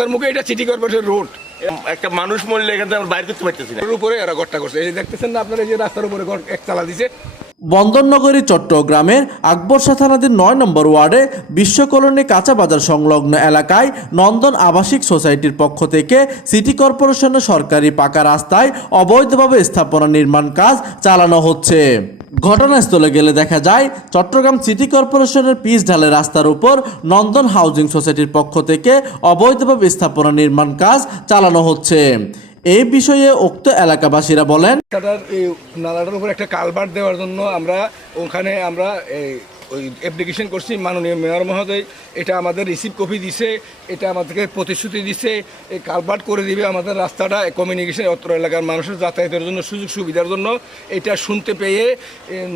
রাস্তার মুখে এটা সিটি কর্পোরেশন রোড। একটা মানুষ মরলে এখান থেকে আমরা বাইরে করতে পারতেছি না। এর উপরে এরা ঘরটা করছে, এই যে দেখতেছেন না আপনারা, এই যে রাস্তার উপরে ঘর এক চালা দিছে। বন্দরনগরী চট্টগ্রামের আকবরশাহ থানাধীন ৯ নম্বর ওয়ার্ডে বিশ্বকলোনি কাঁচা বাজার সংলগ্ন এলাকায় নন্দন আবাসিক সোসাইটির পক্ষ থেকে সিটি কর্পোরেশনের সরকারি পাকা রাস্তায় অবৈধভাবে স্থাপনা নির্মাণ কাজ চালানো হচ্ছে। ঘটনাস্থলে গেলে দেখা যায় চট্টগ্রাম সিটি কর্পোরেশনের পিচ ঢালের রাস্তার উপর নন্দন হাউজিং সোসাইটির পক্ষ থেকে অবৈধভাবে স্থাপনা নির্মাণ কাজ চালানো হচ্ছে। এই বিষয়ে উক্ত এলাকাবাসীরা বলেন, এই নালাটার উপর একটা কালভার্ট দেওয়ার জন্য আমরা ওই অ্যাপ্লিকেশন করছি মাননীয় মেয়র মহোদয়, এটা আমাদের রিসিভ কপি দিছে, এটা আমাদেরকে প্রতিশ্রুতি দিছে এই কালভার্ট করে দিবে আমাদের রাস্তাটা কমিউনিকেশন অত্র এলাকার মানুষের যাতায়াতের জন্য সুযোগ সুবিধার জন্য। এটা শুনতে পেয়ে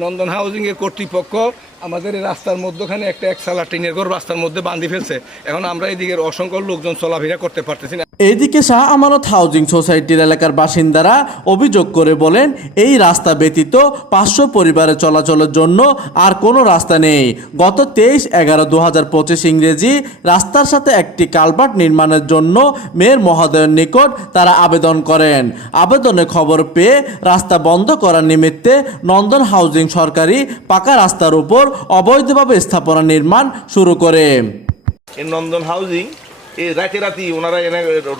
নন্দন হাউজিংয়ের কর্তৃপক্ষ আমাদের এই রাস্তার মধ্যখানে একটা একসালা টিনের ঘর রাস্তার মধ্যে বাঁধি ফেলছে। এখন আমরা এদিকের অসংখ্য লোকজন চলাফেরা করতে পারতেছি না। এইদিকে শাহ আমানত হাউজিং সোসাইটির এলাকার বাসিন্দারা অভিযোগ করে বলেন, এই রাস্তা ব্যতীত 500 পরিবারের চলাচলের জন্য আর কোনো রাস্তা নেই। গত 23/11/2025 ইংরেজি রাস্তার সাথে একটি কালভার্ট নির্মাণের জন্য মেয়র মহোদয়ের নিকট তারা আবেদন করেন। আবেদনে খবর পেয়ে রাস্তা বন্ধ করার নিমিত্তে নন্দন হাউজিং সরকারি পাকা রাস্তার উপর অবৈধভাবে স্থাপনা নির্মাণ শুরু করে। এই নন্দন হাউজিং এই রাতে ওনারা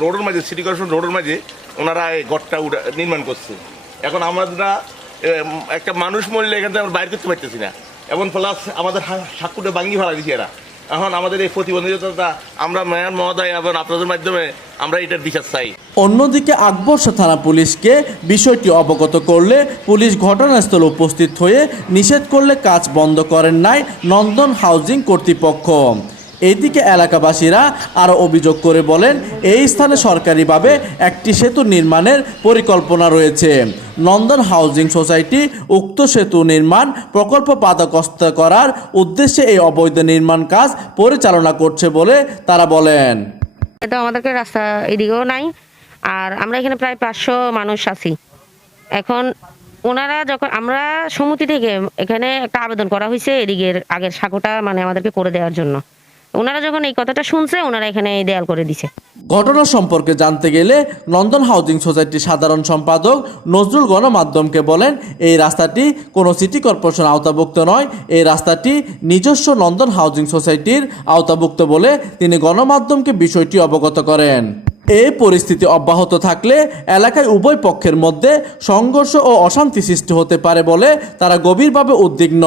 রোডের মাঝে, সিটি কর্পোরেশন রোডের মাঝে ওনারা এই ঘরটা নির্মাণ করছে। এখন আমরা একটা মানুষ মরলে এখান থেকে আমরা বাইরে করতে পারতেছি না, এবং প্লাস আমাদের সাক্ষুটা ভাঙ্গি ফেলা দিচ্ছে এরা। এখন আমাদের এই প্রতিবন্ধকতা আমরা মেয়র মহোদয় এবং আপনাদের মাধ্যমে আমরা এটার বিচার চাই। অন্যদিকে আকবরশাহ থানা পুলিশকে বিষয়টি অবগত করলে পুলিশ ঘটনাস্থলে উপস্থিত হয়ে নিষেধ করলে কাজ বন্ধ করেন নাই নন্দন হাউজিং কর্তৃপক্ষ। এইদিকে এলাকাবাসীরা আরও অভিযোগ করে বলেন, এই স্থানে সরকারিভাবে একটি সেতু নির্মাণের পরিকল্পনা রয়েছে। নন্দন হাউজিং সোসাইটি উক্ত সেতু নির্মাণ প্রকল্প বাধাগ্রস্ত করার উদ্দেশ্যে এই অবৈধ নির্মাণ কাজ পরিচালনা করছে বলে তারা বলেন। এটা আমাদেরকে রাস্তা এদিকেও নাই, আর আমরা এখানে প্রায় 500 মানুষ আছি। এখন ওনারা যখন আমরা সমিতি থেকে এখানে একটা আবেদন করা হয়েছে এদিকের আগের সাঁকোটা মানে আমাদেরকে করে দেওয়ার জন্য, ওনারা যখন এই কথাটা শুনছে ওনারা এখানে দেয়াল করে দিছে। ঘটনা সম্পর্কে জানতে গেলে নন্দন হাউজিং সোসাইটির সাধারণ সম্পাদক নজরুল গণমাধ্যমকে বলেন, এই রাস্তাটি কোনো সিটি কর্পোরেশন আওতাভুক্ত নয়, এই রাস্তাটি নিজস্ব নন্দন হাউজিং সোসাইটির আওতাভুক্ত বলে তিনি গণমাধ্যমকে বিষয়টি অবগত করেন। এই পরিস্থিতি অব্যাহত থাকলে এলাকায় উভয় পক্ষের মধ্যে সংঘর্ষ ও অশান্তি সৃষ্টি হতে পারে বলে তারা গভীরভাবে উদ্বিগ্ন।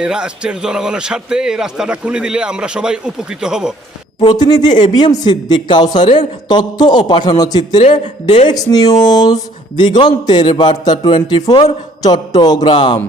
এই রাষ্ট্রের জনগণের স্বার্থে এই রাস্তাটা খুলে দিলে আমরা সবাই উপকৃত হব। প্রতিনিধি ABM সিদ্দিক কাউসারের তথ্য ও পাঠানো চিত্রে ডেস্ক নিউজ, দিগন্তের বার্তা 24, চট্টগ্রাম।